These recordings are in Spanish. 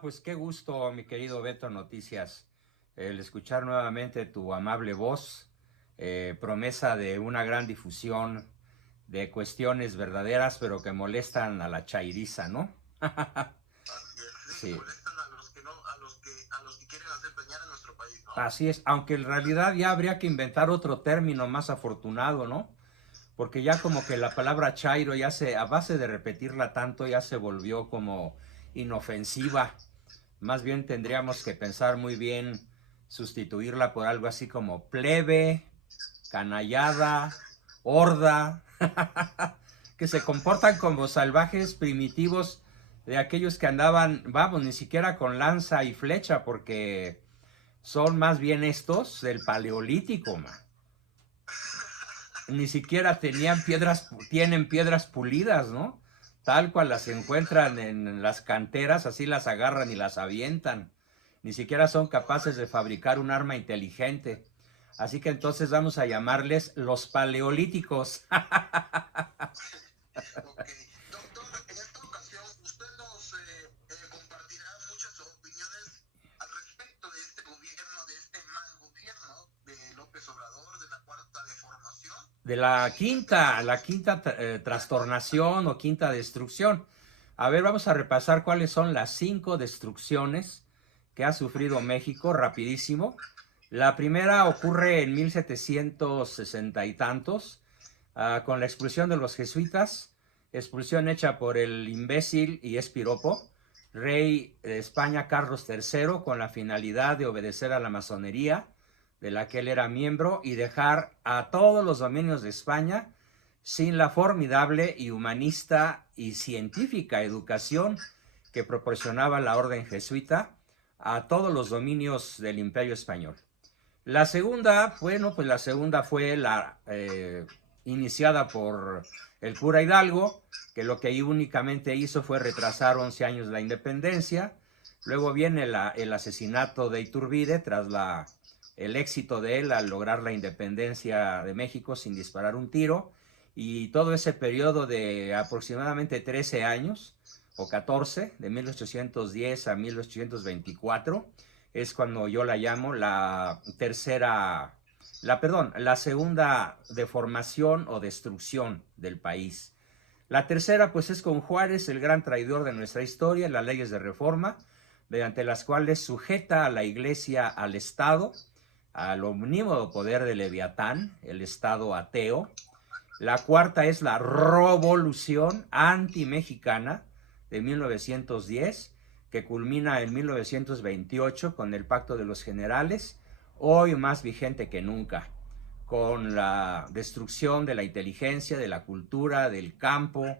Pues qué gusto, mi querido Beto Noticias, el escuchar nuevamente tu amable voz, promesa de una gran difusión de cuestiones verdaderas, pero que molestan a la chairiza, ¿no? Así es, sí, que Sí, molestan a los que no, a los que quieren hacer dañar a nuestro país, ¿no? así es, aunque en realidad ya habría que inventar otro término más afortunado, ¿no? Porque ya como que la palabra chairo ya a base de repetirla tanto, ya se volvió como inofensiva. Más bien tendríamos que pensar muy bien sustituirla por algo así como plebe, canallada, horda, que se comportan como salvajes primitivos de aquellos que andaban, vamos, ni siquiera con lanza y flecha, porque son más bien estos del paleolítico, ma. Ni siquiera tienen piedras pulidas, ¿no? Tal cual las Sí, encuentran claro. en las canteras, así las agarran y las avientan. Ni siquiera son capaces de Órale. fabricar un arma inteligente. Así que entonces vamos a llamarles los paleolíticos. Ok. Doctor, en esta ocasión usted nos compartirá muchas opiniones al respecto de este gobierno, de este mal gobierno de López Obrador, de la cuarta deformación. De Empezamos la quinta trastornación o quinta destrucción. A ver, vamos a repasar cuáles son las 5 destrucciones que ha ok, sufrido México rapidísimo. La primera ocurre en 1760 y tantos, con la expulsión de los jesuitas, expulsión hecha por el imbécil y espiropo, rey de España Carlos III, con la finalidad de obedecer a la masonería, de la que él era miembro, y dejar a todos los dominios de España sin la formidable y humanista y científica educación que proporcionaba la orden jesuita a todos los dominios del Imperio Español. La segunda, bueno, pues la segunda fue la iniciada por el cura Hidalgo, que lo que únicamente hizo fue retrasar 11 años la independencia. Luego viene el asesinato de Iturbide tras el éxito de él al lograr la independencia de México sin disparar un tiro. Y todo ese periodo de aproximadamente 13 años o 14, de 1810 a 1824, es cuando yo la llamo la segunda deformación o destrucción del país. La tercera, pues, es con Juárez, el gran traidor de nuestra historia, las leyes de reforma, mediante las cuales sujeta a la iglesia al Estado, al omnímodo poder de Leviatán, el Estado ateo. La cuarta es la revolución anti-mexicana de 1910, que culmina en 1928 con el Pacto de los Generales, hoy más vigente que nunca, con la destrucción de la inteligencia, de la cultura, del campo,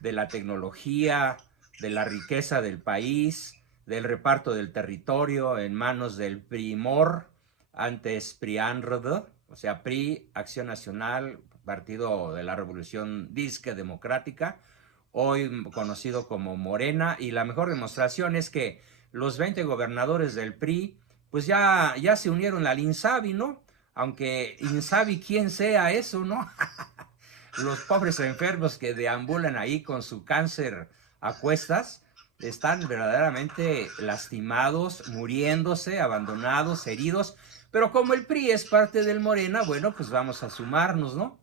de la tecnología, de la riqueza del país, del reparto del territorio en manos del PRIMOR, antes PRIANRD, o sea, PRI, Acción Nacional, Partido de la Revolución Disque Democrática, hoy conocido como Morena, y la mejor demostración es que los 20 gobernadores del PRI, pues ya se unieron al INSABI, ¿no? Aunque INSABI quién sea eso, ¿no? Los pobres enfermos que deambulan ahí con su cáncer a cuestas, están verdaderamente lastimados, muriéndose, abandonados, heridos, pero como el PRI es parte del Morena, bueno, pues vamos a sumarnos, ¿no?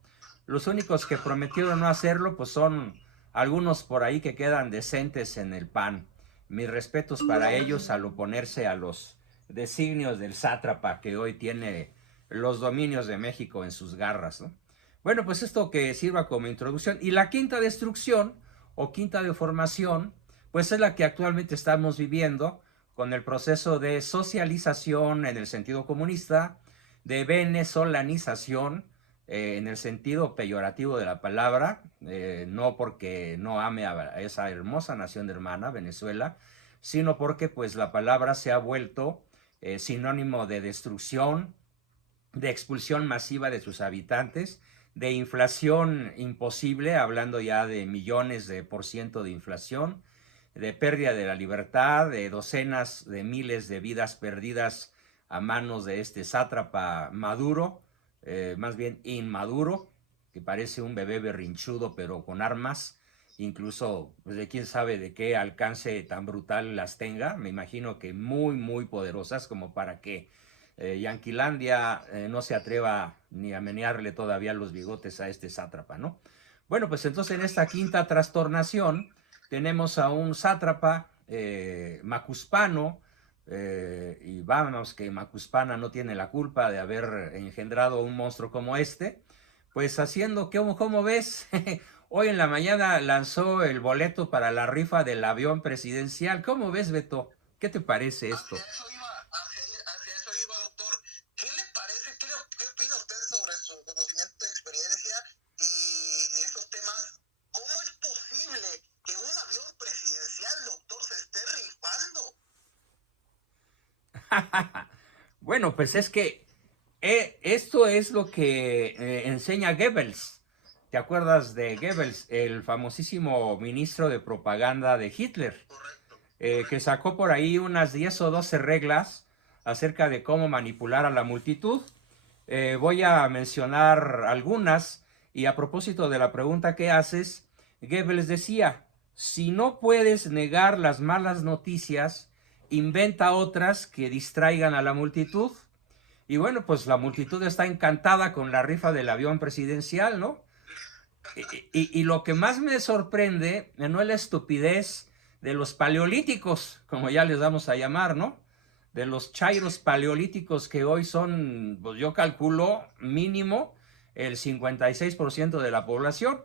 Los únicos que prometieron no hacerlo, pues son algunos por ahí que quedan decentes en el PAN. Mis respetos para ellos al oponerse a los designios del sátrapa que hoy tiene los dominios de México en sus garras, ¿no? Bueno, pues esto que sirva como introducción. Y la quinta destrucción o quinta deformación, pues es la que actualmente estamos viviendo con el proceso de socialización en el sentido comunista, de venezolanización en el sentido peyorativo de la palabra, no porque no ame a esa hermosa nación hermana, Venezuela, sino porque pues la palabra se ha vuelto sinónimo de destrucción, de expulsión masiva de sus habitantes, de inflación imposible, hablando ya de millones de por ciento de inflación, de pérdida de la libertad, de docenas de miles de vidas perdidas a manos de este sátrapa Maduro, más bien inmaduro, que parece un bebé berrinchudo pero con armas, incluso pues, de quién sabe de qué alcance tan brutal las tenga, me imagino que muy, muy poderosas como para que Yanquilandia no se atreva ni a menearle todavía los bigotes a este sátrapa, ¿no? Bueno, pues entonces en esta quinta trastornación tenemos a un sátrapa macuspano, y vamos que Macuspana no tiene la culpa de haber engendrado un monstruo como este, pues haciendo, ¿cómo ves? Hoy en la mañana lanzó el boleto para la rifa del avión presidencial. ¿Cómo ves, Beto? ¿Qué te parece esto? Hacia eso iba, doctor. ¿Qué le parece? ¿Qué opina usted sobre su conocimiento, experiencia y esos temas? ¿Cómo es posible que un avión presidencial, doctor, se esté rifando? Bueno, pues es que esto es lo que enseña Goebbels. ¿Te acuerdas de Goebbels, el famosísimo ministro de propaganda de Hitler? Correcto. Que sacó por ahí unas 10 o 12 reglas acerca de cómo manipular a la multitud. Voy a mencionar algunas, y a propósito de la pregunta que haces, Goebbels decía, si no puedes negar las malas noticias, inventa otras que distraigan a la multitud. Y bueno, pues la multitud está encantada con la rifa del avión presidencial, ¿no? Y lo que más me sorprende no es la estupidez de los paleolíticos, como ya les vamos a llamar, ¿no? De los chairos paleolíticos que hoy son, pues yo calculo mínimo el 56% de la población.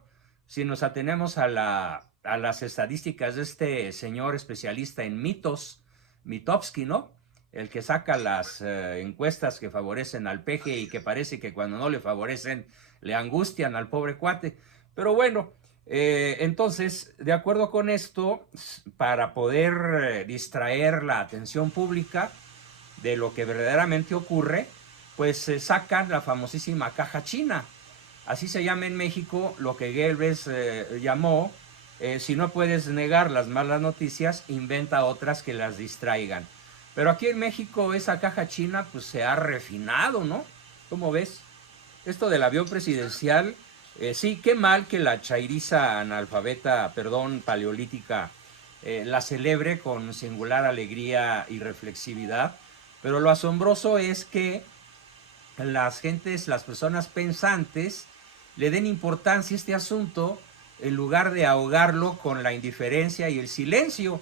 Si nos atenemos a las estadísticas de este señor especialista en mitos, Mitofsky, ¿no? El que saca las encuestas que favorecen al peje y que parece que cuando no le favorecen le angustian al pobre cuate. Pero bueno, entonces, de acuerdo con esto, para poder distraer la atención pública de lo que verdaderamente ocurre, pues se sacan la famosísima caja china. Así se llama en México lo que Goebbels llamó, si no puedes negar las malas noticias, inventa otras que las distraigan. Pero aquí en México esa caja china pues se ha refinado, ¿no? ¿Cómo ves? Esto del avión presidencial, sí, qué mal que la chairiza analfabeta, perdón, paleolítica, la celebre con singular alegría y reflexividad, pero lo asombroso es que las gentes, las personas pensantes, le den importancia a este asunto en lugar de ahogarlo con la indiferencia y el silencio,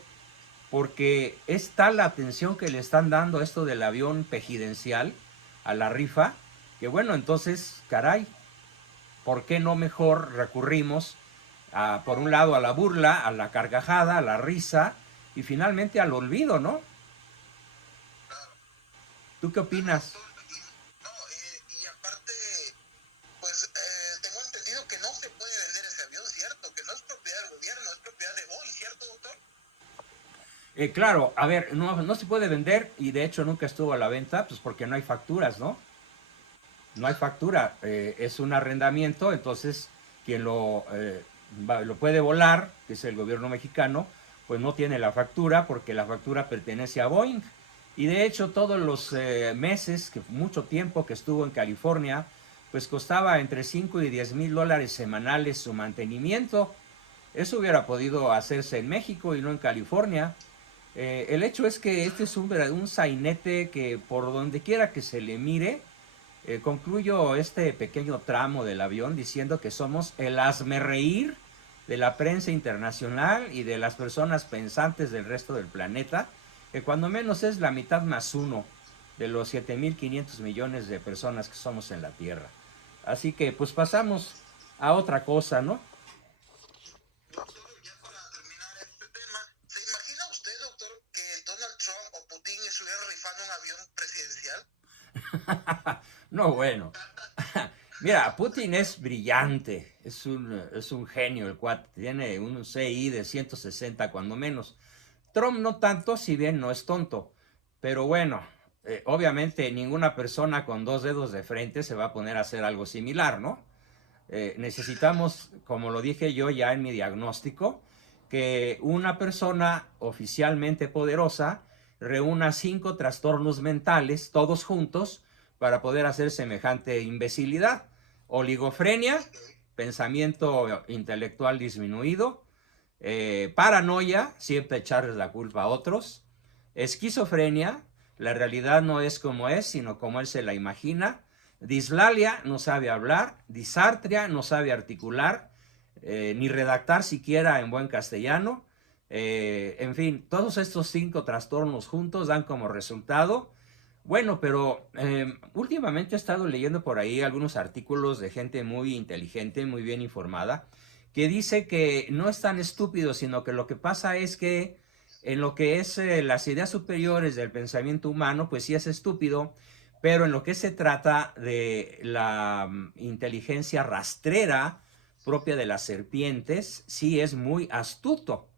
porque es tal la atención que le están dando a esto del avión pejidencial, a la rifa, que bueno, entonces, caray, ¿por qué no mejor recurrimos por un lado a la burla, a la carcajada, a la risa y finalmente al olvido, ¿no? ¿Tú qué opinas? Y aparte, pues tengo entendido que no se puede vender ese avión, ¿cierto? Que no es propiedad del gobierno, es propiedad de Boeing, ¿cierto, doctor? Claro, a ver, no se puede vender y de hecho nunca estuvo a la venta, pues porque no hay facturas, ¿no? No hay factura, es un arrendamiento, entonces quien lo puede volar, que es el gobierno mexicano, pues no tiene la factura porque la factura pertenece a Boeing. Y de hecho todos los meses, que mucho tiempo que estuvo en California, pues costaba entre 5 y 10 mil dólares semanales su mantenimiento. Eso hubiera podido hacerse en México y no en California. El hecho es que este es un sainete que por donde quiera que se le mire, concluyo este pequeño tramo del avión diciendo que somos el hazmerreír de la prensa internacional y de las personas pensantes del resto del planeta, que cuando menos es la mitad más uno de los 7.500 millones de personas que somos en la Tierra. Así que pues pasamos a otra cosa, ¿no? Doctor, ya para terminar este tema, ¿se imagina usted, doctor, que Donald Trump o Putin estuvieran rifando un avión presidencial? No, bueno. Mira, Putin es brillante, es un genio el cuate, tiene un CI de 160 cuando menos. Trump no tanto, si bien no es tonto, pero bueno, obviamente ninguna persona con dos dedos de frente se va a poner a hacer algo similar, ¿no? Necesitamos, como lo dije yo ya en mi diagnóstico, que una persona oficialmente poderosa reúna 5 trastornos mentales, todos juntos, para poder hacer semejante imbecilidad. Oligofrenia, pensamiento intelectual disminuido, Paranoia, siempre echarles la culpa a otros. Esquizofrenia, la realidad no es como es, sino como él se la imagina. Dislalia, no sabe hablar. Disartria, no sabe articular, ni redactar siquiera en buen castellano. En fin, todos estos 5 trastornos juntos dan como resultado. Bueno, pero últimamente he estado leyendo por ahí algunos artículos de gente muy inteligente, muy bien informada, que dice que no es tan estúpido, sino que lo que pasa es que en lo que es las ideas superiores del pensamiento humano, pues sí es estúpido, pero en lo que se trata de la inteligencia rastrera propia de las serpientes, sí es muy astuto.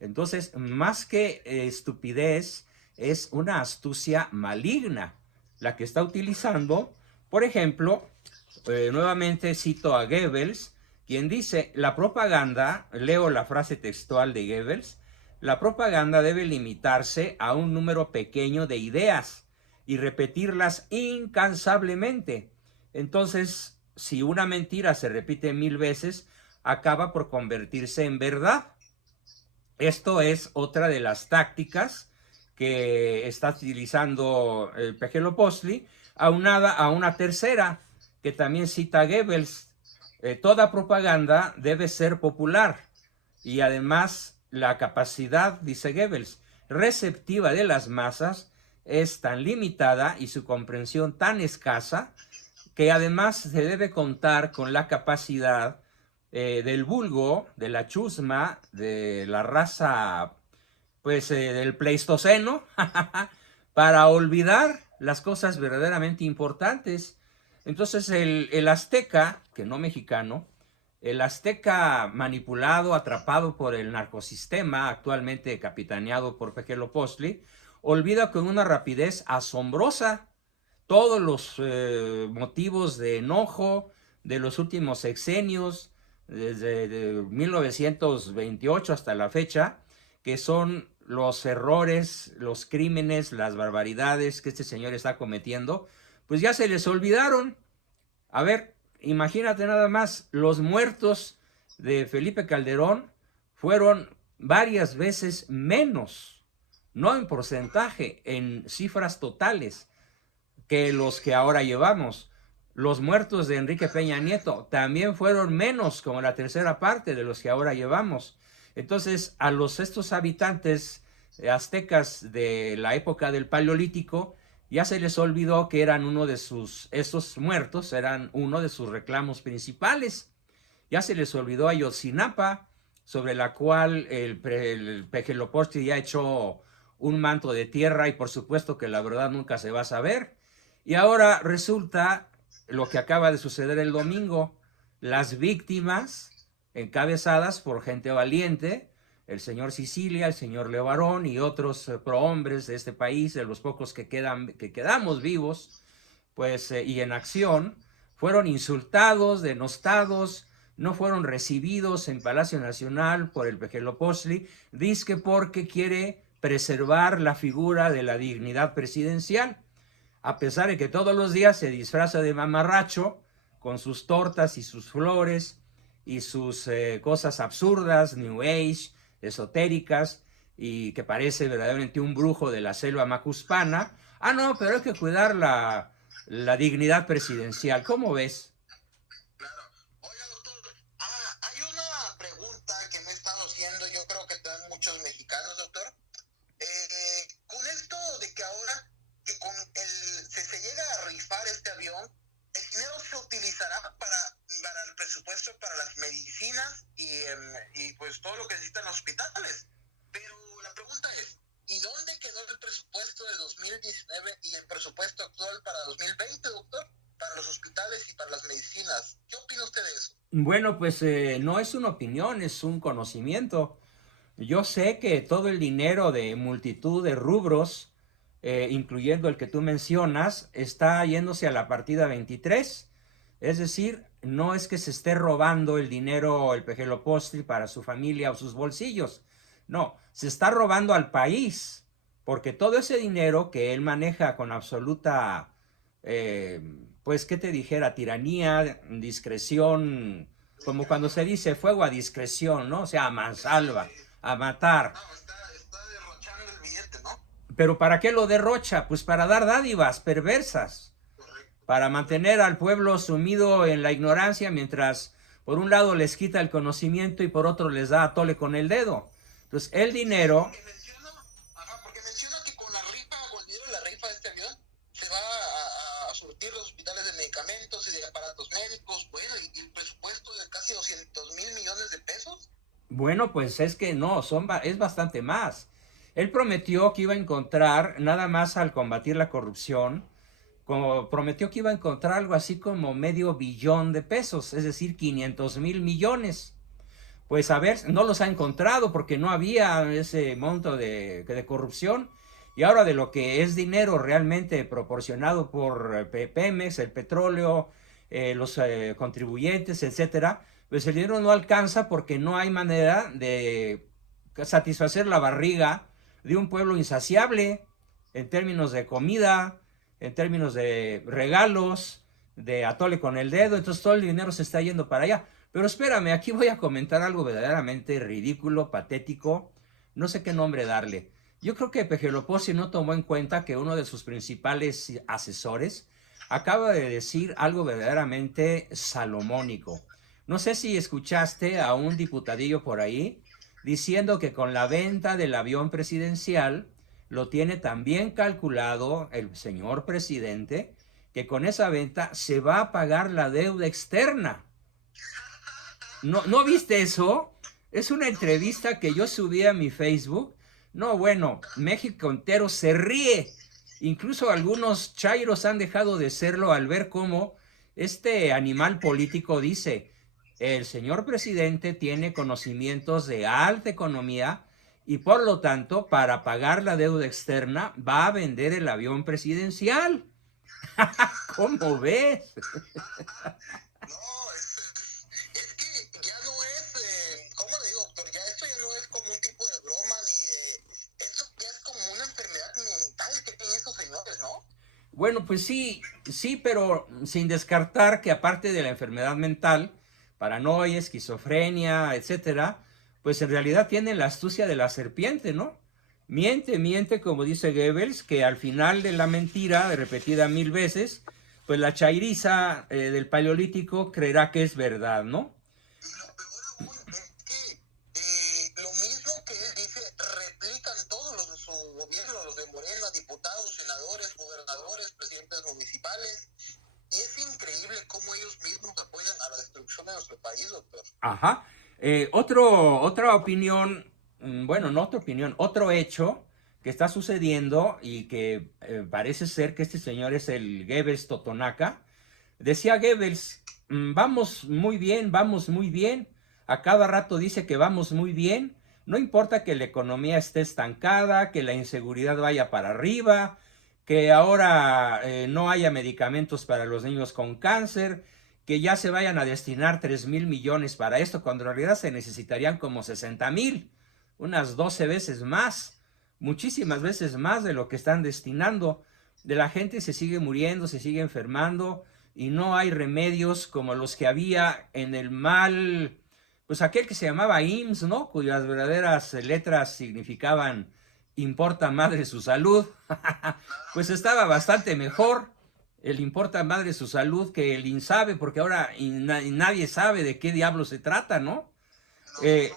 Entonces, más que estupidez, es una astucia maligna la que está utilizando. Por ejemplo, nuevamente cito a Goebbels, quien dice, la propaganda, leo la frase textual de Goebbels, la propaganda debe limitarse a un número pequeño de ideas y repetirlas incansablemente. Entonces, si una mentira se repite 1000 veces, acaba por convertirse en verdad. Esto es otra de las tácticas que está utilizando el Pejelopostli, aunada a una tercera que también cita Goebbels. Toda propaganda debe ser popular y además la capacidad, dice Goebbels, receptiva de las masas es tan limitada y su comprensión tan escasa que además se debe contar con la capacidad del vulgo, de la chusma, de la raza, pues del Pleistoceno, para olvidar las cosas verdaderamente importantes. Entonces el azteca, que no mexicano, el azteca manipulado, atrapado por el narcosistema, actualmente capitaneado por Pejelopostli, olvida con una rapidez asombrosa todos los motivos de enojo de los últimos sexenios, desde 1928 hasta la fecha, que son los errores, los crímenes, las barbaridades que este señor está cometiendo, pues ya se les olvidaron. A ver, imagínate nada más, los muertos de Felipe Calderón fueron varias veces menos, no en porcentaje, en cifras totales, que los que ahora llevamos. Los muertos de Enrique Peña Nieto también fueron menos, como la tercera parte de los que ahora llevamos. Entonces, a estos habitantes aztecas de la época del Paleolítico, ya se les olvidó que eran estos muertos eran uno de sus reclamos principales. Ya se les olvidó Ayotzinapa, sobre la cual el Pejelopostli ya echó un manto de tierra y por supuesto que la verdad nunca se va a saber. Y ahora resulta lo que acaba de suceder el domingo, las víctimas encabezadas por gente valiente, el señor Sicilia, el señor Levarón y otros prohombres de este país, de los pocos que quedamos vivos, pues y en acción, fueron insultados, denostados, no fueron recibidos en Palacio Nacional por el Pejelopostli, dizque porque quiere preservar la figura de la dignidad presidencial, a pesar de que todos los días se disfraza de mamarracho con sus tortas y sus flores y sus cosas absurdas, New Age, esotéricas, y que parece verdaderamente un brujo de la selva macuspana. Ah, no, pero hay que cuidar la dignidad presidencial. ¿Cómo ves? Claro. Oiga, doctor, hay una pregunta que me he estado haciendo, yo creo que también muchos mexicanos, doctor. Con esto de que ahora que se llega a rifar este avión, el dinero se utilizará para el presupuesto, para las medicinas y pues todo lo que necesitan los hospitales. Pero la pregunta es, ¿y dónde quedó el presupuesto de 2019 y el presupuesto actual para 2020, doctor? Para los hospitales y para las medicinas. ¿Qué opina usted de eso? Bueno, pues no es una opinión, es un conocimiento. Yo sé que todo el dinero de multitud de rubros, incluyendo el que tú mencionas, está yéndose a la partida 23. Es decir, no es que se esté robando el dinero el Pejelopostli para su familia o sus bolsillos. No, se está robando al país, porque todo ese dinero que él maneja con absoluta, pues, ¿qué te dijera? Tiranía, discreción, como cuando se dice fuego a discreción, ¿no? O sea, a mansalva, a matar. No, está derrochando el billete, ¿no? ¿Pero para qué lo derrocha? Pues para dar dádivas perversas, Correcto. para mantener al pueblo sumido en la ignorancia mientras por un lado les quita el conocimiento y por otro les da a tole con el dedo. Entonces el dinero... Porque menciona que con la rifa, con el dinero de la rifa de este avión, se va a surtir los hospitales de medicamentos y de aparatos médicos, bueno, y el presupuesto de casi 200,000 millones de pesos. Bueno, pues es que no, es bastante más. Él prometió que iba a encontrar, nada más al combatir la corrupción, como prometió que iba a encontrar algo así como medio billón de pesos, es decir, 500,000 millones. Pues a ver, no los ha encontrado porque no había ese monto de corrupción. Y ahora de lo que es dinero realmente proporcionado por Pemex, el petróleo, los contribuyentes, etcétera, pues el dinero no alcanza porque no hay manera de satisfacer la barriga de un pueblo insaciable en términos de comida, en términos de regalos, de atole con el dedo. Entonces todo el dinero se está yendo para allá. Pero espérame, aquí voy a comentar algo verdaderamente ridículo, patético, no sé qué nombre darle. Yo creo que Pejeloposi no tomó en cuenta que uno de sus principales asesores acaba de decir algo verdaderamente salomónico. No sé si escuchaste a un diputadillo por ahí diciendo que con la venta del avión presidencial lo tiene también calculado el señor presidente, que con esa venta se va a pagar la deuda externa. ¿No viste eso? Es una entrevista que yo subí a mi Facebook. No, bueno, México entero se ríe. Incluso algunos chairos han dejado de serlo al ver cómo este animal político dice, el señor presidente tiene conocimientos de alta economía y por lo tanto, para pagar la deuda externa, va a vender el avión presidencial. ¿Cómo ves? No, es que ya no es, ¿cómo le digo, doctor? Ya esto ya no es como un tipo de broma ni de... Esto ya es como una enfermedad mental que tienen estos señores, ¿no? Bueno, pues sí, sí, pero sin descartar que aparte de la enfermedad mental, paranoia, esquizofrenia, etcétera, pues en realidad tienen la astucia de la serpiente, ¿no? Miente, miente, como dice Goebbels, que al final de la mentira, repetida 1000 veces, pues la chairiza del Paleolítico creerá que es verdad, ¿no? Y lo peor aún es que lo mismo que él dice, replican todos los de su gobierno, los de Morena, diputados, senadores, gobernadores, presidentes municipales. Y es increíble cómo ellos mismos apoyan a la destrucción de nuestro país, doctor. Ajá. Otra opinión, bueno, no otra opinión, otro hecho que está sucediendo y que parece ser que este señor es el Goebbels Totonaca. Decía Goebbels, vamos muy bien, vamos muy bien. A cada rato dice que vamos muy bien. No importa que la economía esté estancada, que la inseguridad vaya para arriba, que ahora no haya medicamentos para los niños con cáncer, que ya se vayan a destinar 3,000 millones para esto, cuando en realidad se necesitarían como 60,000, unas 12 veces más, muchísimas veces más de lo que están destinando. De la gente se sigue muriendo, se sigue enfermando y no hay remedios como los que había en el mal, pues aquel que se llamaba IMSS, ¿no? Cuyas verdaderas letras significaban importa madre su salud. Pues estaba bastante mejor el importa madre su salud que el INSABE, porque ahora nadie sabe de qué diablo se trata, ¿no? No, no hay nada,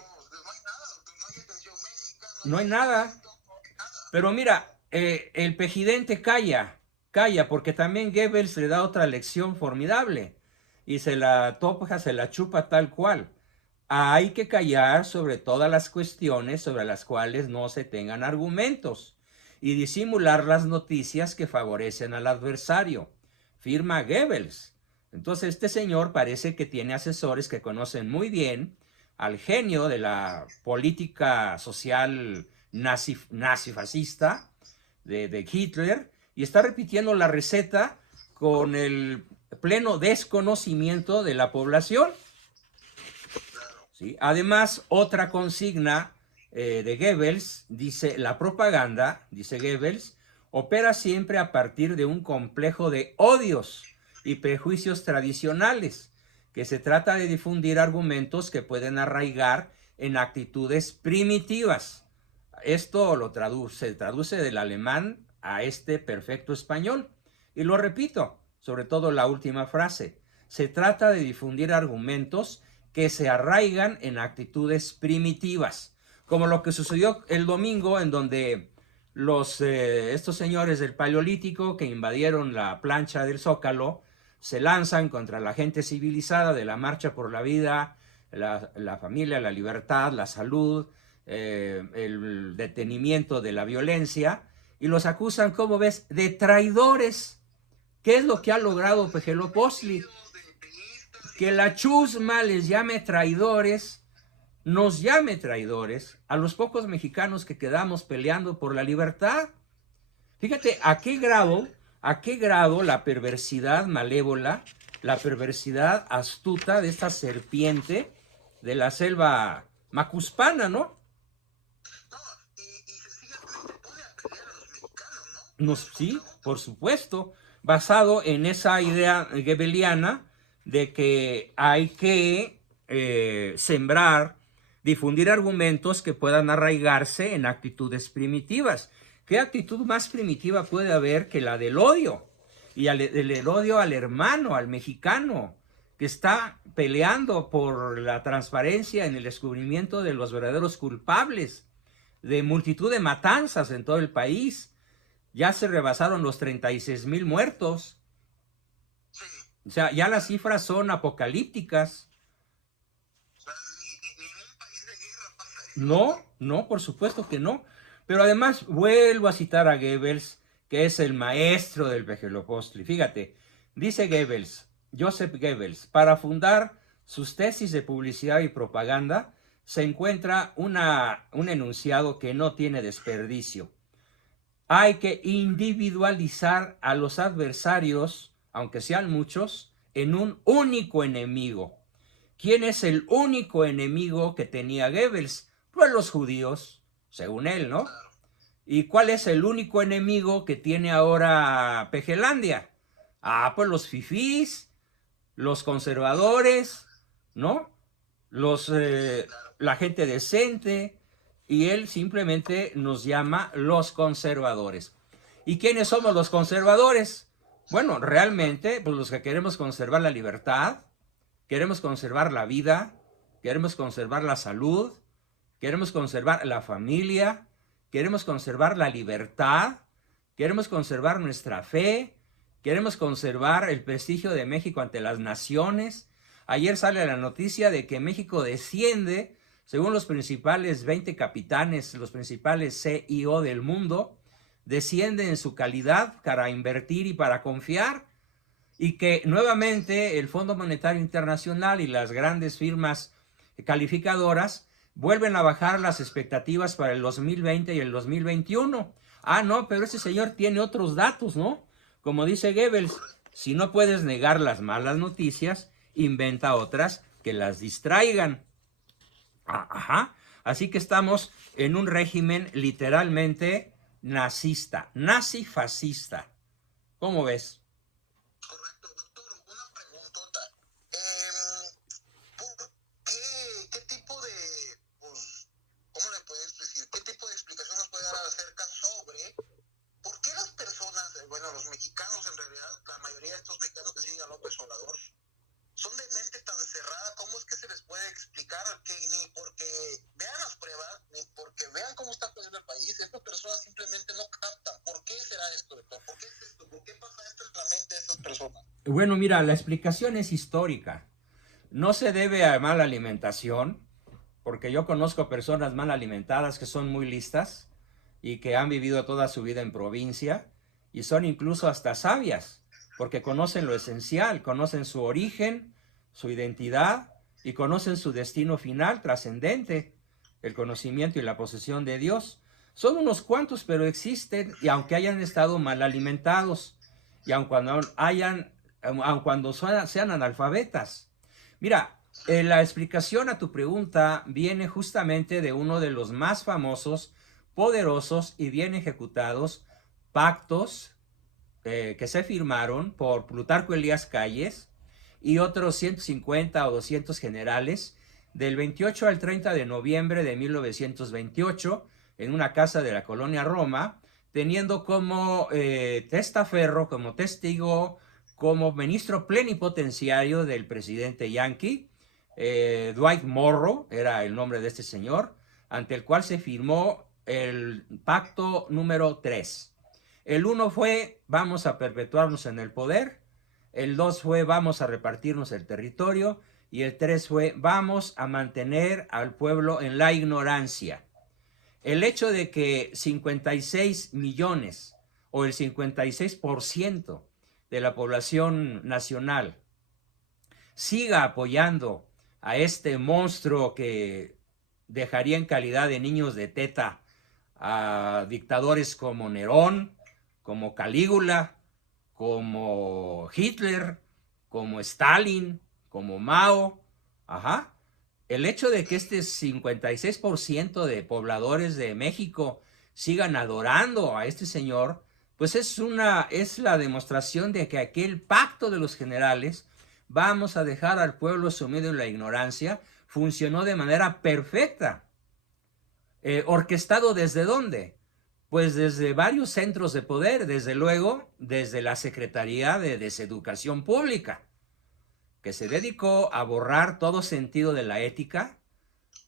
doctor, no hay atención médica, No hay hay nada. medicamentos, no hay nada. Pero mira, el pejidente calla, porque también Goebbels le da otra lección formidable y se la topa, se la chupa tal cual. Hay que callar sobre todas las cuestiones sobre las cuales no se tengan argumentos y disimular las noticias que favorecen al adversario. Firma Goebbels. Entonces este señor parece que tiene asesores que conocen muy bien al genio de la política social nazi-fascista de Hitler y está repitiendo la receta con el pleno desconocimiento de la población. ¿Sí? Además, otra consigna de Goebbels dice, la propaganda, dice Goebbels, opera siempre a partir de un complejo de odios y prejuicios tradicionales que se trata de difundir argumentos que pueden arraigar en actitudes primitivas. Esto se traduce del alemán a este perfecto español. Y lo repito, sobre todo la última frase. Se trata de difundir argumentos que se arraigan en actitudes primitivas, como lo que sucedió el domingo, en donde estos señores del Paleolítico que invadieron la plancha del Zócalo se lanzan contra la gente civilizada de la Marcha por la Vida, la familia, la libertad, la salud, el detenimiento de la violencia, y los acusan, ¿cómo ves?, de traidores. ¿Qué es lo que ha logrado Pejelopostli? Que la chusma les llame traidores, nos llame traidores a los pocos mexicanos que quedamos peleando por la libertad. Fíjate a qué grado la perversidad malévola, la perversidad astuta de esta serpiente de la selva macuspana, ¿no? Y sencillamente pone a pelear a los mexicanos, ¿no? Sí, por supuesto, basado en esa idea goebbeliana de que hay que sembrar, difundir argumentos que puedan arraigarse en actitudes primitivas. ¿Qué actitud más primitiva puede haber que la del odio? Y el odio al hermano, al mexicano, que está peleando por la transparencia en el descubrimiento de los verdaderos culpables de multitud de matanzas en todo el país. Ya se rebasaron los 36,000 muertos. O sea, ya las cifras son apocalípticas. Ningún país de guerra pasa eso. No, por supuesto que no. Pero además vuelvo a citar a Goebbels, que es el maestro del Pejelopostli. Fíjate, dice Joseph Goebbels, para fundar sus tesis de publicidad y propaganda, se encuentra un enunciado que no tiene desperdicio. Hay que individualizar a los adversarios, aunque sean muchos, en un único enemigo. ¿Quién es el único enemigo que tenía Goebbels? Pues los judíos, según él, ¿no? ¿Y cuál es el único enemigo que tiene ahora Pejelandia? Pues los fifís, los conservadores, ¿no? La gente decente, y él simplemente nos llama los conservadores. ¿Y quiénes somos los conservadores? Bueno, realmente, pues los que queremos conservar la libertad, queremos conservar la vida, queremos conservar la salud, queremos conservar la familia, queremos conservar la libertad, queremos conservar nuestra fe, queremos conservar el prestigio de México ante las naciones. Ayer sale la noticia de que México desciende, según los principales 20 capitanes, los principales CEO del mundo, desciende en su calidad para invertir y para confiar, y que nuevamente el Fondo Monetario Internacional y las grandes firmas calificadoras vuelven a bajar las expectativas para el 2020 y el 2021. No, pero ese señor tiene otros datos, ¿no? Como dice Goebbels, si no puedes negar las malas noticias, inventa otras que las distraigan. Ajá. Así que estamos en un régimen literalmente nazista, nazi-fascista. ¿Cómo ves? Correcto, doctor. Una preguntota. ¿Qué tipo de, pues, cómo le puedes decir, qué tipo de explicación nos puede dar acerca sobre por qué las personas, los mexicanos en realidad, la mayoría de estos mexicanos que siguen a López Obrador, son de mente tan cerrada? ¿Cómo es que se les puede explicar que ni porque vean las pruebas, ni porque vean cómo está poniendo el país, estas personas simplemente no captan? ¿Por qué será esto, doctor? ¿Por qué es esto? ¿Por qué pasa esto en la mente de estas personas? Bueno, mira, la explicación es histórica. No se debe a mala alimentación, porque yo conozco personas mal alimentadas que son muy listas y que han vivido toda su vida en provincia y son incluso hasta sabias, porque conocen lo esencial, conocen su origen, su identidad y conocen su destino final trascendente, el conocimiento y la posesión de Dios. Son unos cuantos, pero existen, y aunque hayan estado mal alimentados, y aun cuando sean analfabetas. Mira, la explicación a tu pregunta viene justamente de uno de los más famosos, poderosos y bien ejecutados pactos que se firmaron por Plutarco Elías Calles y otros 150 o 200 generales del 28 al 30 de noviembre de 1928 en una casa de la colonia Roma, teniendo como testaferro, como testigo, como ministro plenipotenciario del presidente Yankee, Dwight Morrow era el nombre de este señor, ante el cual se firmó el pacto número 3. El 1 fue vamos a perpetuarnos en el poder, el 2 fue vamos a repartirnos el territorio y el 3 fue vamos a mantener al pueblo en la ignorancia. El hecho de que 56 millones o el 56% de la población nacional siga apoyando a este monstruo que dejaría en calidad de niños de teta a dictadores como Nerón, como Calígula, como Hitler, como Stalin, como Mao. Ajá. El hecho de que este 56% de pobladores de México sigan adorando a este señor, pues es la demostración de que aquel pacto de los generales, vamos a dejar al pueblo sumido en la ignorancia, funcionó de manera perfecta. ¿Orquestado desde dónde? Pues desde varios centros de poder, desde luego, desde la Secretaría de Deseducación Pública, que se dedicó a borrar todo sentido de la ética,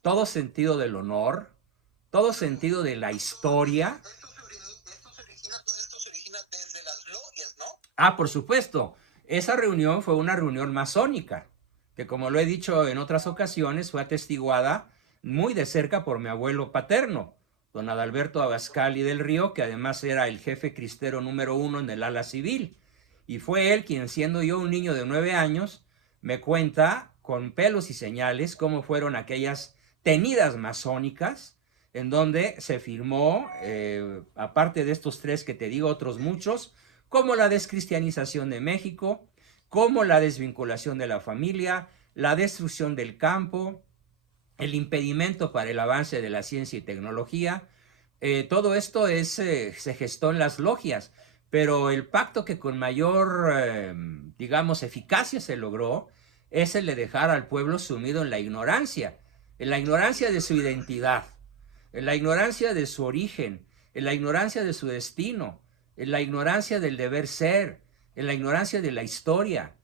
todo sentido del honor, todo sentido de la historia. Todo esto se origina desde las logias, ¿no? Ah, por supuesto. Esa reunión fue una reunión masónica, que como lo he dicho en otras ocasiones, fue atestiguada muy de cerca por mi abuelo paterno, don Adalberto Abascal y del Río, que además era el jefe cristero número 1 en el ala civil. Y fue él quien, siendo yo un niño de 9 años, me cuenta con pelos y señales cómo fueron aquellas tenidas masónicas en donde se firmó, aparte de estos 3 que te digo, otros muchos, como la descristianización de México, como la desvinculación de la familia, la destrucción del campo, el impedimento para el avance de la ciencia y tecnología. Todo esto se gestó en las logias, pero el pacto que con mayor, digamos, eficacia se logró es el de dejar al pueblo sumido en la ignorancia de su identidad, en la ignorancia de su origen, en la ignorancia de su destino, en la ignorancia del deber ser, en la ignorancia de la historia,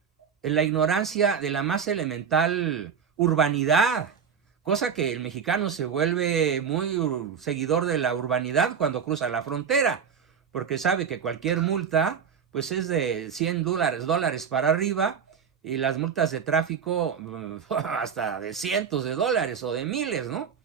en la ignorancia de la más elemental urbanidad, cosa que el mexicano se vuelve muy seguidor de la urbanidad cuando cruza la frontera, porque sabe que cualquier multa pues es de $100 para arriba, y las multas de tráfico hasta de cientos de dólares o de miles, ¿no?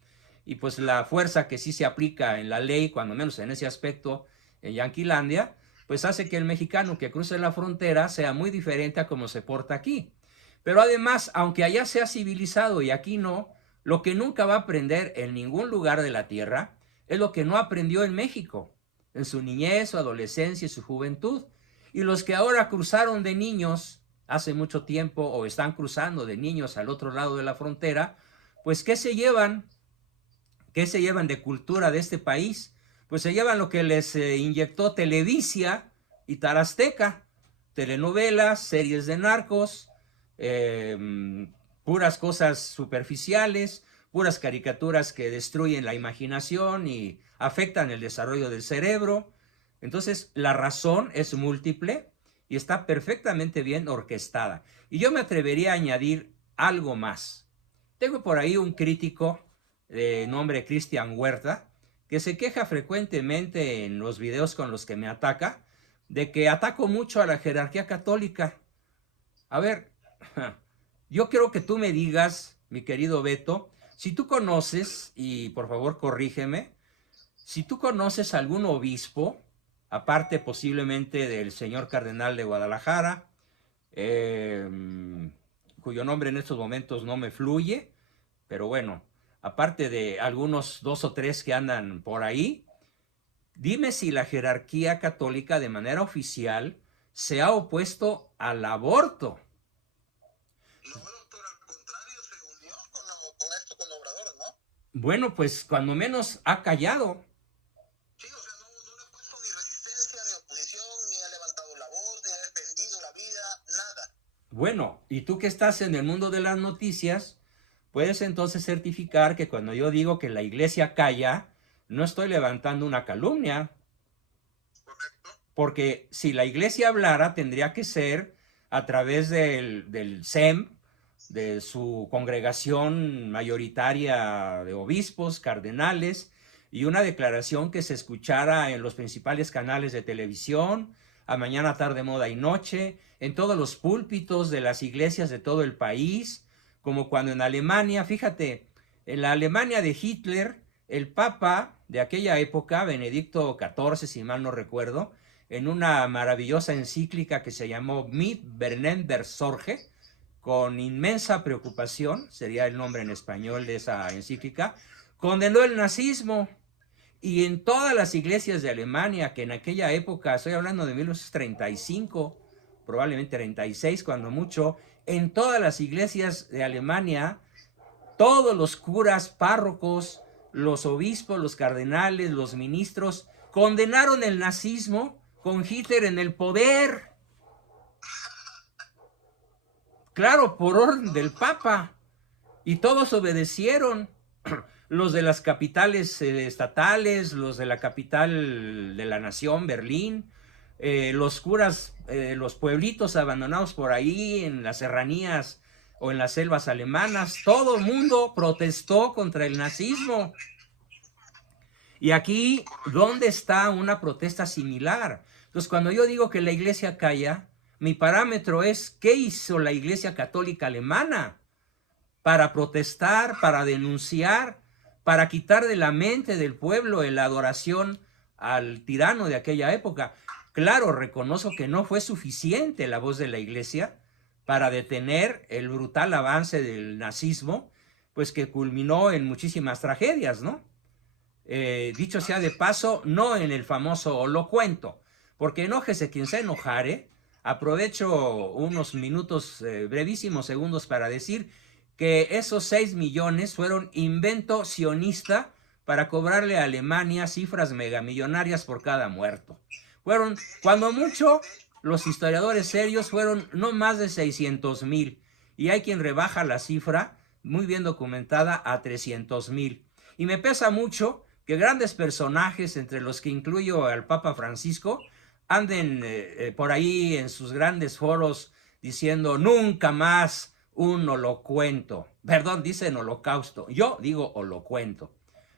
Y pues la fuerza que sí se aplica en la ley, cuando menos en ese aspecto, en Yanquilandia, pues hace que el mexicano que cruce la frontera sea muy diferente a como se porta aquí. Pero además, aunque allá sea civilizado y aquí no, lo que nunca va a aprender en ningún lugar de la tierra es lo que no aprendió en México, en su niñez, su adolescencia y su juventud. Y los que ahora cruzaron de niños hace mucho tiempo o están cruzando de niños al otro lado de la frontera, pues ¿qué se llevan? ¿Qué se llevan de cultura de este país? Pues se llevan lo que les inyectó Televisa y Tarazteca, telenovelas, series de narcos, puras cosas superficiales, puras caricaturas que destruyen la imaginación y afectan el desarrollo del cerebro. Entonces, la razón es múltiple y está perfectamente bien orquestada. Y yo me atrevería a añadir algo más. Tengo por ahí un crítico de nombre Cristian Huerta, que se queja frecuentemente en los videos con los que me ataca, de que ataco mucho a la jerarquía católica. A ver, yo quiero que tú me digas, mi querido Beto, si tú conoces, y por favor corrígeme, si tú conoces algún obispo, aparte posiblemente del señor cardenal de Guadalajara, cuyo nombre en estos momentos no me fluye, pero bueno, aparte de algunos 2 o 3 que andan por ahí, dime si la jerarquía católica de manera oficial se ha opuesto al aborto. No, doctor, al contrario, se unió con esto, con Obrador, ¿no? Bueno, pues cuando menos ha callado. Sí, o sea, no le ha puesto ni resistencia, ni oposición, ni ha levantado la voz, ni ha defendido la vida, nada. Bueno, y tú que estás en el mundo de las noticias, puedes entonces certificar que cuando yo digo que la iglesia calla, no estoy levantando una calumnia, ¿correcto? porque si la iglesia hablara, tendría que ser a través del SEM, de su congregación mayoritaria de obispos, cardenales, y una declaración que se escuchara en los principales canales de televisión, a mañana, tarde, moda y noche, en todos los púlpitos de las iglesias de todo el país, como cuando en Alemania, fíjate, en la Alemania de Hitler, el Papa de aquella época, Benedicto XIV, si mal no recuerdo, en una maravillosa encíclica que se llamó Mit Brennender Sorge, con inmensa preocupación, sería el nombre en español de esa encíclica, condenó el nazismo. Y en todas las iglesias de Alemania, que en aquella época, estoy hablando de 1935, probablemente 36 cuando mucho, en todas las iglesias de Alemania, todos los curas, párrocos, los obispos, los cardenales, los ministros, condenaron el nazismo con Hitler en el poder. Claro, por orden del Papa. Y todos obedecieron. Los de las capitales estatales, los de la capital de la nación, Berlín, los curas, los pueblitos abandonados por ahí en las serranías o en las selvas alemanas, todo el mundo protestó contra el nazismo. Y aquí, ¿dónde está una protesta similar? Entonces, cuando yo digo que la iglesia calla, mi parámetro es ¿qué hizo la iglesia católica alemana para protestar, para denunciar, para quitar de la mente del pueblo la adoración al tirano de aquella época? Claro, reconozco que no fue suficiente la voz de la iglesia para detener el brutal avance del nazismo, pues que culminó en muchísimas tragedias, ¿no? Dicho sea de paso, no en el famoso holocuento, porque enójese quien se enojare. Aprovecho unos minutos, brevísimos segundos, para decir que esos 6 millones fueron invento sionista para cobrarle a Alemania cifras megamillonarias por cada muerto. Fueron, cuando mucho, los historiadores serios fueron no más de 600,000, y hay quien rebaja la cifra, muy bien documentada, a 300,000. Y me pesa mucho que grandes personajes, entre los que incluyo al Papa Francisco, anden por ahí en sus grandes foros diciendo nunca más un holocuento. Perdón, dicen holocausto. Yo digo holocuento.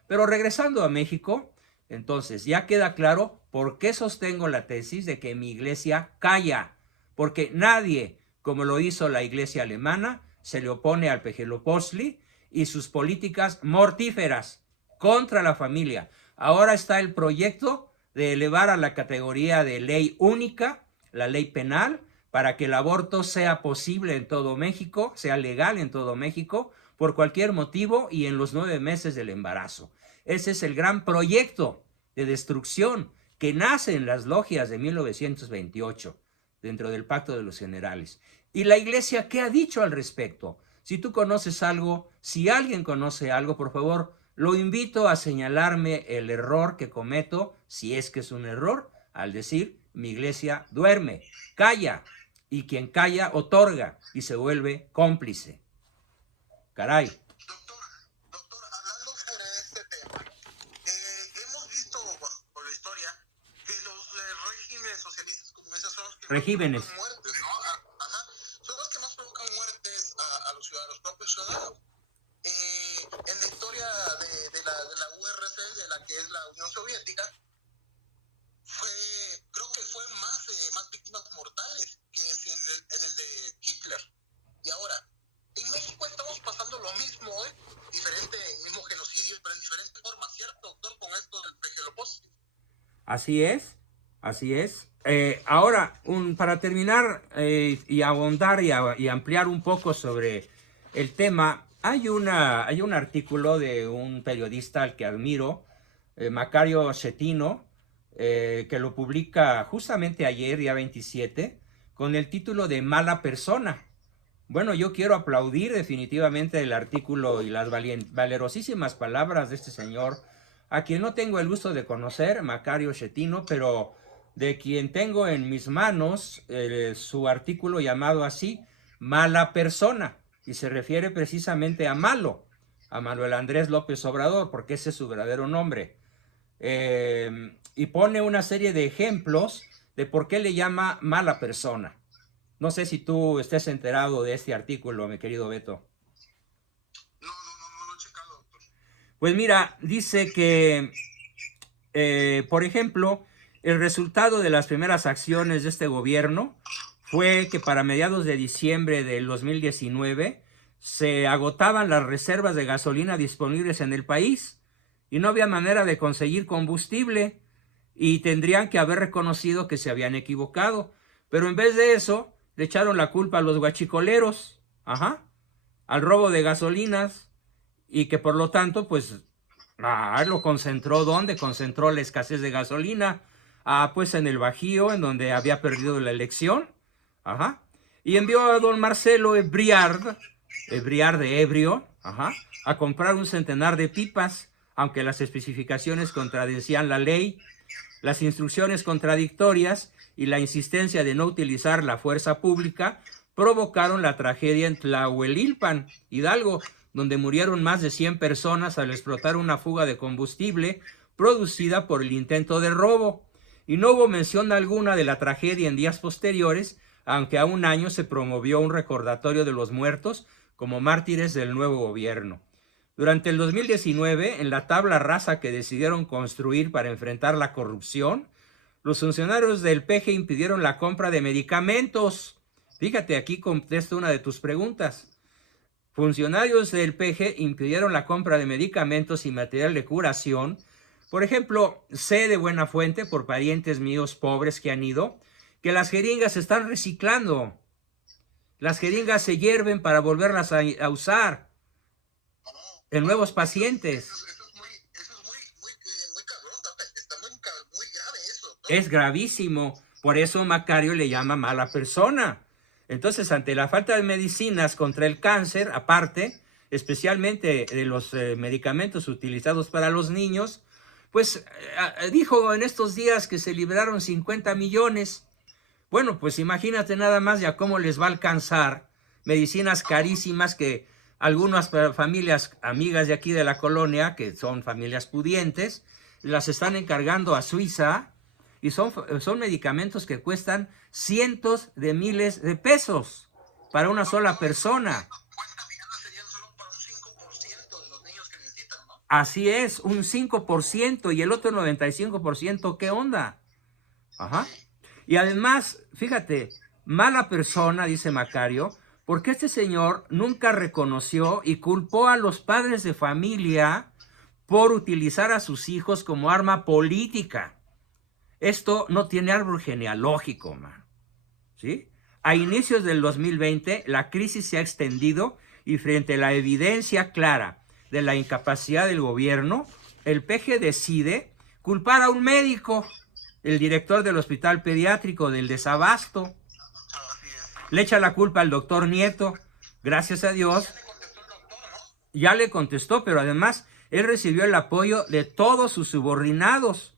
Pero regresando a México, entonces ya queda claro por qué sostengo la tesis de que mi iglesia calla. Porque nadie, como lo hizo la iglesia alemana, se le opone al Pejelopoztli y sus políticas mortíferas contra la familia. Ahora está el proyecto de elevar a la categoría de ley única la ley penal para que el aborto sea posible en todo México, sea legal en todo México, por cualquier motivo y en los 9 meses del embarazo. Ese es el gran proyecto de destrucción que nace en las logias de 1928, dentro del Pacto de los Generales. ¿Y la Iglesia qué ha dicho al respecto? Si tú conoces algo, si alguien conoce algo, por favor, lo invito a señalarme el error que cometo, si es que es un error, al decir mi iglesia duerme, calla, y quien calla otorga y se vuelve cómplice. Caray. Doctor, hablando sobre este tema, hemos visto por la historia que los regímenes socialistas comunistas son los que Regímenes. más provocan muertes, ¿no? Ajá, son los que más provocan muertes a los ciudadanos, los propios ciudadanos. En la historia de la URSS, de la que es la Unión Soviética, creo que fue más víctimas mortales que en el de Hitler. Y ahora, en México estamos pasando lo mismo, diferente, el mismo genocidio, pero en diferente forma, ¿cierto, doctor? Con esto del Pejelopoztli. Así es, así es. Ahora, para terminar y ahondar y ampliar un poco sobre el tema, hay un artículo de un periodista al que admiro, Macario Schettino, que lo publica justamente ayer, día 27, con el título de Mala Persona. Bueno, yo quiero aplaudir definitivamente el artículo y las valerosísimas palabras de este señor, a quien no tengo el gusto de conocer, Macario Schettino, pero de quien tengo en mis manos su artículo llamado así, mala persona, y se refiere precisamente a Manuel Andrés López Obrador, porque ese es su verdadero nombre. Y pone una serie de ejemplos de por qué le llama mala persona. No sé si tú estés enterado de este artículo, mi querido Beto. No lo he checado, doctor. Pues mira, dice que, por ejemplo, el resultado de las primeras acciones de este gobierno fue que para mediados de diciembre del 2019 se agotaban las reservas de gasolina disponibles en el país y no había manera de conseguir combustible y tendrían que haber reconocido que se habían equivocado. Pero en vez de eso, le echaron la culpa a los guachicoleros, al robo de gasolinas, y que por lo tanto, pues, lo concentró, ¿dónde? Concentró la escasez de gasolina, pues en el Bajío, en donde había perdido la elección, y envió a don Marcelo Ebrard de ebrio, a comprar un centenar de pipas, aunque las especificaciones contradecían la ley, las instrucciones contradictorias y la insistencia de no utilizar la fuerza pública provocaron la tragedia en Tlahuelilpan, Hidalgo, donde murieron más de 100 personas al explotar una fuga de combustible producida por el intento de robo. Y no hubo mención alguna de la tragedia en días posteriores, aunque a un año se promovió un recordatorio de los muertos como mártires del nuevo gobierno. Durante el 2019, en la tabla rasa que decidieron construir para enfrentar la corrupción, los funcionarios del PG impidieron la compra de medicamentos. Fíjate, aquí contesto una de tus preguntas. Funcionarios del PG impidieron la compra de medicamentos y material de curación. Por ejemplo, sé de buena fuente, por parientes míos pobres que han ido, que las jeringas se están reciclando. Las jeringas se hierven para volverlas a usar en nuevos pacientes. Eso es muy cabrón, está muy grave eso, ¿no? Es gravísimo. Por eso Macario le llama mala persona. Entonces, ante la falta de medicinas contra el cáncer, aparte, especialmente de los medicamentos utilizados para los niños, pues dijo en estos días que se liberaron 50 millones. Bueno, pues imagínate nada más ya cómo les va a alcanzar medicinas carísimas que algunas familias amigas de aquí de la colonia, que son familias pudientes, las están encargando a Suiza, y son medicamentos que cuestan cientos de miles de pesos para una sola persona. 50 millones serían solo para un 5% de los niños que necesitan, ¿no? Así es, un 5%, y el otro 95%, ¿qué onda? Y además, fíjate, mala persona, dice Macario, porque este señor nunca reconoció y culpó a los padres de familia por utilizar a sus hijos como arma política. Esto no tiene árbol genealógico, man. ¿Sí? A inicios del 2020, la crisis se ha extendido y frente a la evidencia clara de la incapacidad del gobierno, el PG decide culpar a un médico, el director del hospital pediátrico, del desabasto. Le echa la culpa al doctor Nieto. Gracias a Dios. Ya le contestó, pero además él recibió el apoyo de todos sus subordinados,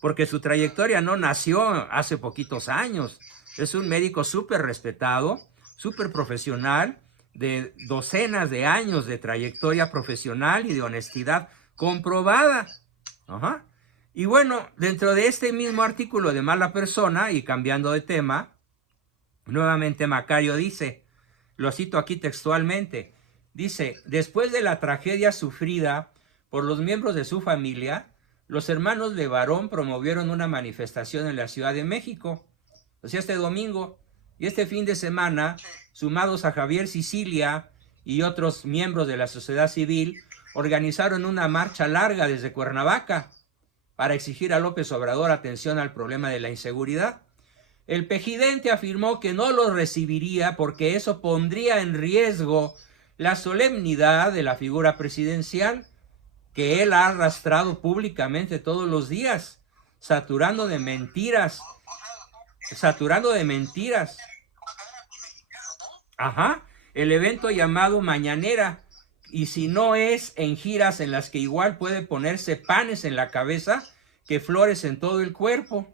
porque su trayectoria no nació hace poquitos años. Es un médico súper respetado, súper profesional, de docenas de años de trayectoria profesional y de honestidad comprobada. Y bueno, dentro de este mismo artículo de mala persona, y cambiando de tema, nuevamente Macario dice, lo cito aquí textualmente, dice, después de la tragedia sufrida por los miembros de su familia, los hermanos Levarón promovieron una manifestación en la Ciudad de México, o sea, este domingo, y este fin de semana, sumados a Javier Sicilia y otros miembros de la sociedad civil, organizaron una marcha larga desde Cuernavaca para exigir a López Obrador atención al problema de la inseguridad. El pejidente afirmó que no lo recibiría porque eso pondría en riesgo la solemnidad de la figura presidencial que él ha arrastrado públicamente todos los días, saturando de mentiras. El evento llamado Mañanera, y si no es en giras en las que igual puede ponerse panes en la cabeza que flores en todo el cuerpo.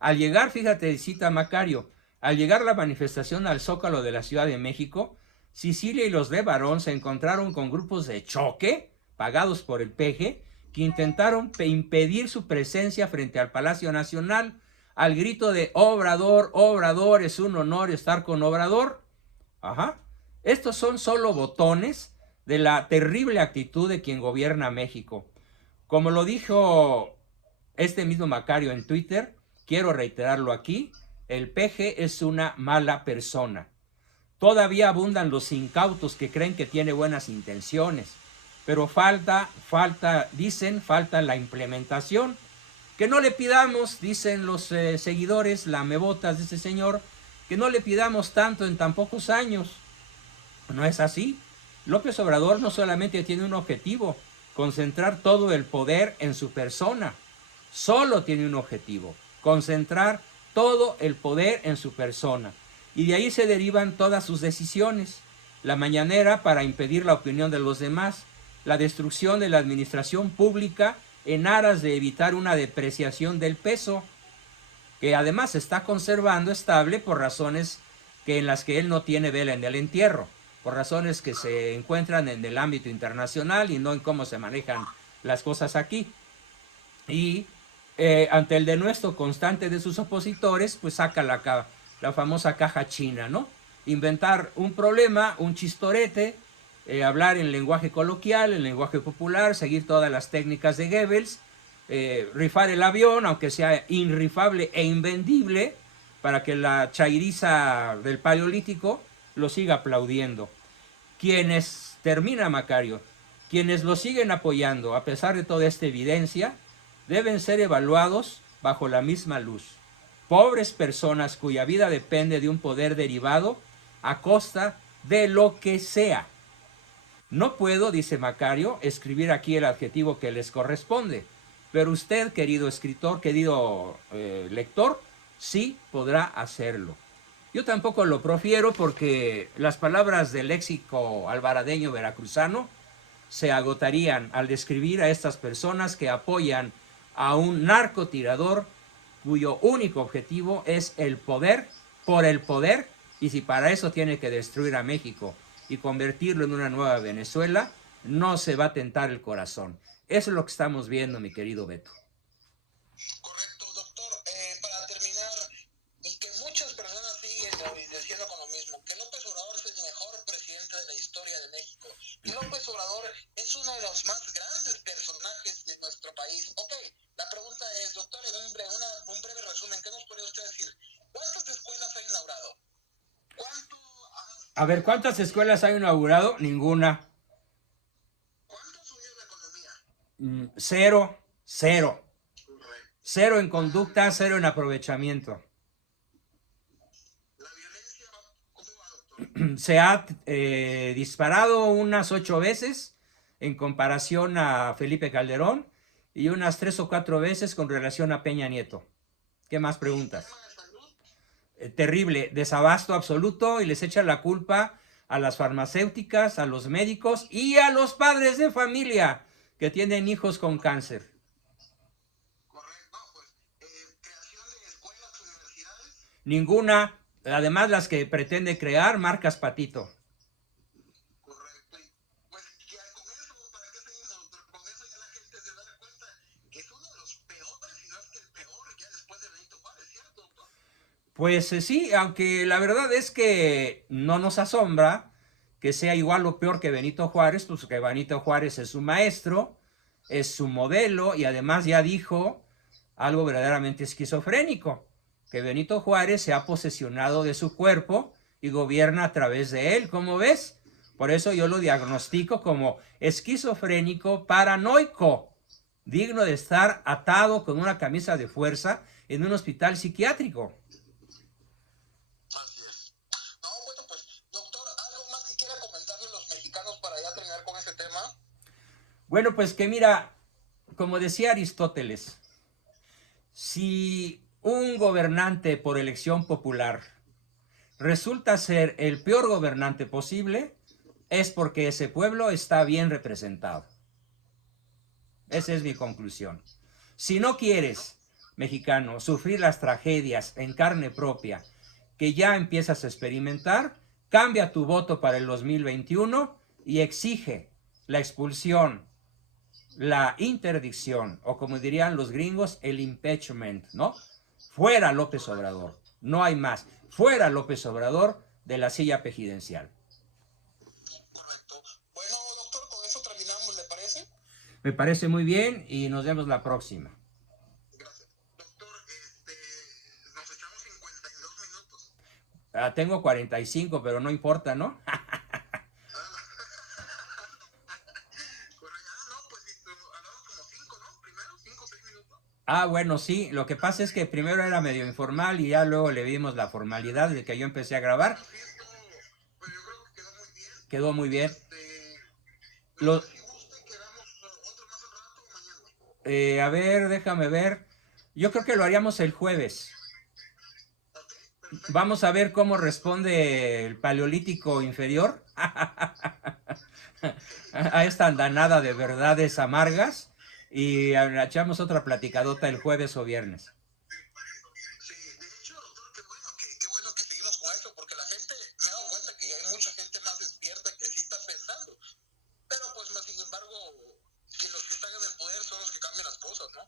Al llegar, fíjate, cita Macario, Al llegar la manifestación al Zócalo de la Ciudad de México, Sicilia y los de Barón se encontraron con grupos de choque, pagados por el PG, que intentaron impedir su presencia frente al Palacio Nacional, al grito de Obrador, Obrador, es un honor estar con Obrador. Ajá. Estos son solo botones de la terrible actitud de quien gobierna México. Como lo dijo este mismo Macario en Twitter, quiero reiterarlo aquí, el PG es una mala persona. Todavía abundan los incautos que creen que tiene buenas intenciones, pero falta la implementación. Que no le pidamos, dicen los seguidores lamebotas de este señor, que no le pidamos tanto en tan pocos años. No es así. López Obrador no solamente tiene un objetivo, concentrar todo el poder en su persona. Solo tiene un objetivo, concentrar todo el poder en su persona. Y de ahí se derivan todas sus decisiones. La mañanera para impedir la opinión de los demás, la destrucción de la administración pública en aras de evitar una depreciación del peso, que además se está conservando estable por razones en las que él no tiene vela en el entierro, por razones que se encuentran en el ámbito internacional y no en cómo se manejan las cosas aquí. Y ante el denuesto constante de sus opositores, pues saca la famosa caja china, ¿no? Inventar un problema, un chistorete, hablar en lenguaje coloquial, en lenguaje popular, seguir todas las técnicas de Goebbels, rifar el avión, aunque sea inrifable e invendible, para que la chairiza del Paleolítico lo siga aplaudiendo. Termina Macario, quienes lo siguen apoyando a pesar de toda esta evidencia, deben ser evaluados bajo la misma luz. Pobres personas cuya vida depende de un poder derivado a costa de lo que sea. No puedo, dice Macario, escribir aquí el adjetivo que les corresponde, pero usted, querido escritor, querido lector, sí podrá hacerlo. Yo tampoco lo profiero porque las palabras del léxico alvaradeño veracruzano se agotarían al describir a estas personas que apoyan a un narcotirador cuyo único objetivo es el poder por el poder, y si para eso tiene que destruir a México y convertirlo en una nueva Venezuela, no se va a tentar el corazón. Eso es lo que estamos viendo, mi querido Beto. Correcto, doctor. Para terminar, y que muchas personas siguen diciendo con lo mismo, que López Obrador es el mejor presidente de la historia de México. Y López Obrador es uno de los más grandes personajes de nuestro país. Ok, la pregunta es, doctor, en un breve resumen, ¿qué nos podría usted decir? ¿Cuántas escuelas ha inaugurado? A ver, ¿cuántas escuelas ha inaugurado? Ninguna. ¿Cuánto ha subido la economía? Cero. Correcto. Cero en conducta, cero en aprovechamiento. ¿La violencia cómo va, doctor? Se ha disparado unas 8 veces en comparación a Felipe Calderón y unas 3 o 4 veces con relación a Peña Nieto. ¿Qué más preguntas? Terrible, desabasto absoluto, y les echan la culpa a las farmacéuticas, a los médicos y a los padres de familia que tienen hijos con cáncer. Correcto, pues creación de escuelas, universidades. Ninguna, además las que pretende crear, marcas patito. Correcto, y pues ya con eso, ¿para qué seguimos, doctor? Con eso ya la gente se da cuenta que es uno de los peores, si no es que el peor, ya después de Benito Juárez, ¿cierto, doctor? Pues sí, aunque la verdad es que no nos asombra que sea igual o peor que Benito Juárez, pues que Benito Juárez es su maestro, es su modelo, y además ya dijo algo verdaderamente esquizofrénico, que Benito Juárez se ha posesionado de su cuerpo y gobierna a través de él, ¿cómo ves? Por eso yo lo diagnostico como esquizofrénico paranoico, digno de estar atado con una camisa de fuerza en un hospital psiquiátrico. Así es. No, bueno, pues, doctor, ¿algo más que quiera comentarle a los mexicanos para ya terminar con ese tema? Bueno, pues que mira, como decía Aristóteles, si un gobernante por elección popular resulta ser el peor gobernante posible, es porque ese pueblo está bien representado. Esa es mi conclusión. Si no quieres, mexicano, sufrir las tragedias en carne propia que ya empiezas a experimentar, cambia tu voto para el 2021 y exige la expulsión, la interdicción, o como dirían los gringos, el impeachment, ¿no? Fuera López Obrador, no hay más. Fuera López Obrador de la silla presidencial. Correcto. Bueno, doctor, con eso terminamos, ¿le parece? Me parece muy bien y nos vemos la próxima. Gracias. Doctor, nos echamos 52 minutos. Tengo 45, pero no importa, ¿no? No, pues hablamos como 5, ¿no? Primero 5 o 6 minutos. Bueno, sí, lo que pasa es que primero era medio informal y ya luego le vimos la formalidad de que yo empecé a grabar. Sí, esto, pues yo creo que quedó muy bien. Quedó muy bien. No sé si gusta que hagamos otro más al rato o mañana. A ver, déjame ver. Yo creo que lo haríamos el jueves. Ok, perfecto. Vamos a ver cómo responde el Paleolítico inferior a esta andanada de verdades amargas y echamos otra platicadota el jueves o viernes. Sí, de hecho, doctor, qué bueno que seguimos con eso, porque la gente, me he dado cuenta que hay mucha gente más despierta que sí está pensando, pero pues más sin embargo, que los que están en el poder son los que cambian las cosas, ¿no?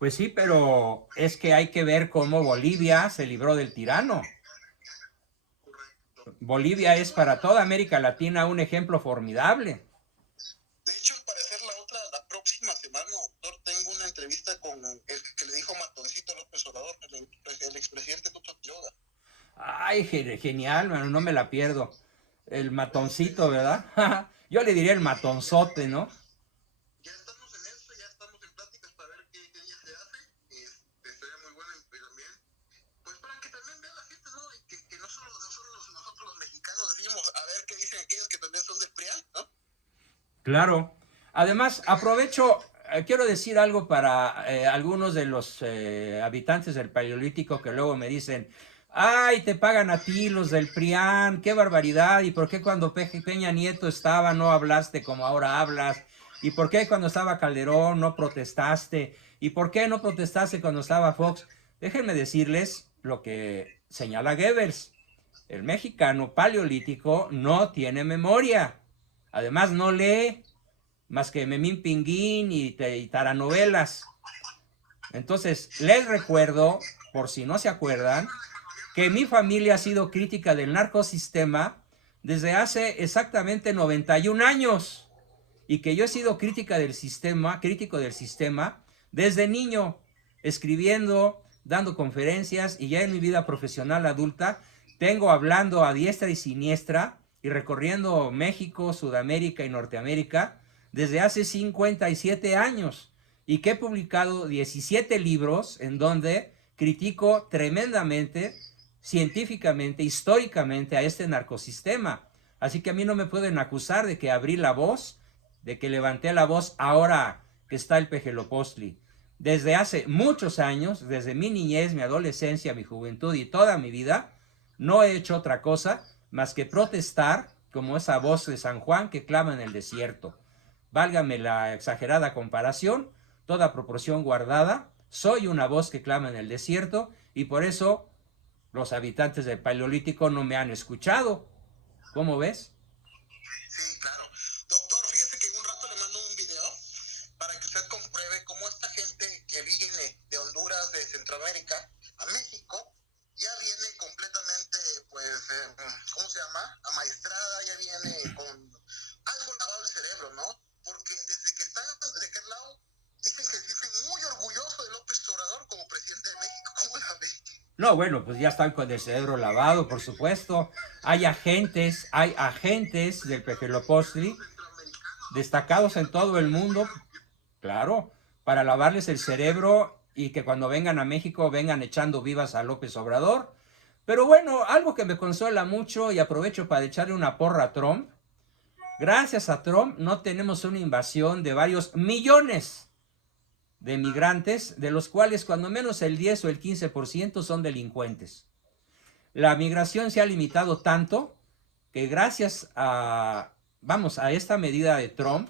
Pues sí, pero es que hay que ver cómo Bolivia se libró del tirano. Correcto. Bolivia es para toda América Latina un ejemplo formidable. De hecho, al parecer la próxima semana, doctor, tengo una entrevista con el que le dijo Matoncito López Obrador, el expresidente Tuto Quiroga. Ay, genial, mano, no me la pierdo. El matoncito, ¿verdad? Yo le diría el matonzote, ¿no? Ya estamos en eso, ya estamos en pláticas para ver qué día se hace. Sería muy bueno también. Pues para que también vea la gente, ¿no? Y que no solo nosotros los mexicanos decimos, a ver qué dicen aquellos que también son del PRIAN, ¿no? Claro. Además, aprovecho, quiero decir algo para algunos de los habitantes del Paleolítico que luego me dicen, ay, te pagan a ti los del PRIAN, qué barbaridad, y por qué cuando Peña Nieto estaba no hablaste como ahora hablas, y por qué cuando estaba Calderón no protestaste, y por qué no protestaste cuando estaba Fox. Déjenme decirles lo que señala Goebbels. El mexicano paleolítico no tiene memoria. Además no lee más que Memín Pinguín y taranovelas. Entonces, les recuerdo, por si no se acuerdan, que mi familia ha sido crítica del narcosistema desde hace exactamente 91 años y que yo he sido crítico del sistema desde niño, escribiendo, dando conferencias y ya en mi vida profesional adulta tengo hablando a diestra y siniestra y recorriendo México, Sudamérica y Norteamérica desde hace 57 años y que he publicado 17 libros en donde critico tremendamente, científicamente, históricamente a este narcosistema. Así que a mí no me pueden acusar de que abrí la voz, de que levanté la voz ahora que está el Pejelopostli. Desde hace muchos años, desde mi niñez, mi adolescencia, mi juventud y toda mi vida, no he hecho otra cosa más que protestar como esa voz de San Juan que clama en el desierto. Válgame la exagerada comparación, toda proporción guardada, soy una voz que clama en el desierto y por eso los habitantes del Paleolítico no me han escuchado. ¿Cómo ves? Sí, claro. Doctor, fíjese que en un rato le mando un video para que usted compruebe cómo esta gente que viene de Honduras, de Centroamérica, a México, ya viene completamente, pues, ¿cómo se llama? Amaestrada, ya viene con algo lavado el cerebro, ¿no? Porque desde que están de aquel lado, dicen que se sienten muy orgullosos de López Obrador como presidente de México. ¿Cómo la ve? No, bueno, pues ya están con el cerebro lavado, por supuesto. Hay agentes del Pejelopostli destacados en todo el mundo, claro, para lavarles el cerebro y que cuando vengan a México vengan echando vivas a López Obrador. Pero bueno, algo que me consuela mucho y aprovecho para echarle una porra a Trump. Gracias a Trump no tenemos una invasión de varios millones de migrantes, de los cuales cuando menos el 10 o el 15% son delincuentes. La migración se ha limitado tanto que gracias a esta medida de Trump,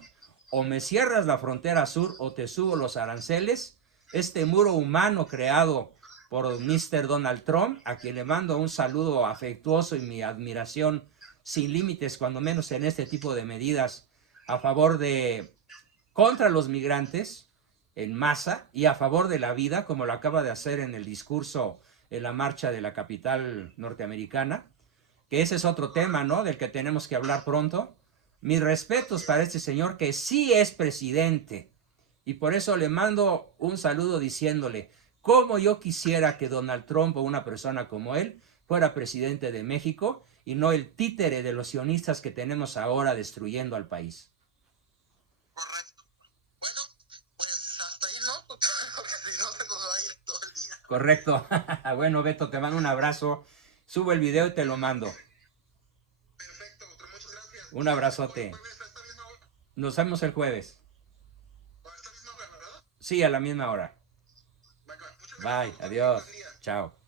o me cierras la frontera sur o te subo los aranceles, este muro humano creado por Mr. Donald Trump, a quien le mando un saludo afectuoso y mi admiración sin límites, cuando menos en este tipo de medidas a favor de, contra los migrantes en masa y a favor de la vida, como lo acaba de hacer en el discurso en la marcha de la capital norteamericana, que ese es otro tema, ¿no?, del que tenemos que hablar pronto. Mis respetos para este señor que sí es presidente, y por eso le mando un saludo diciéndole, cómo yo quisiera que Donald Trump o una persona como él fuera presidente de México y no el títere de los sionistas que tenemos ahora destruyendo al país. Correcto. Bueno, pues hasta ahí, ¿no? Porque si no se nos va a ir todo el día. Correcto. Bueno, Beto, te mando un abrazo. Subo el video y te lo mando. Perfecto, muchas gracias. Un abrazote. Jueves a esta misma hora. Nos vemos el jueves. A esta misma hora, ¿verdad? Sí, a la misma hora. Muchas Bye, gracias. adiós. Buen día. Chao.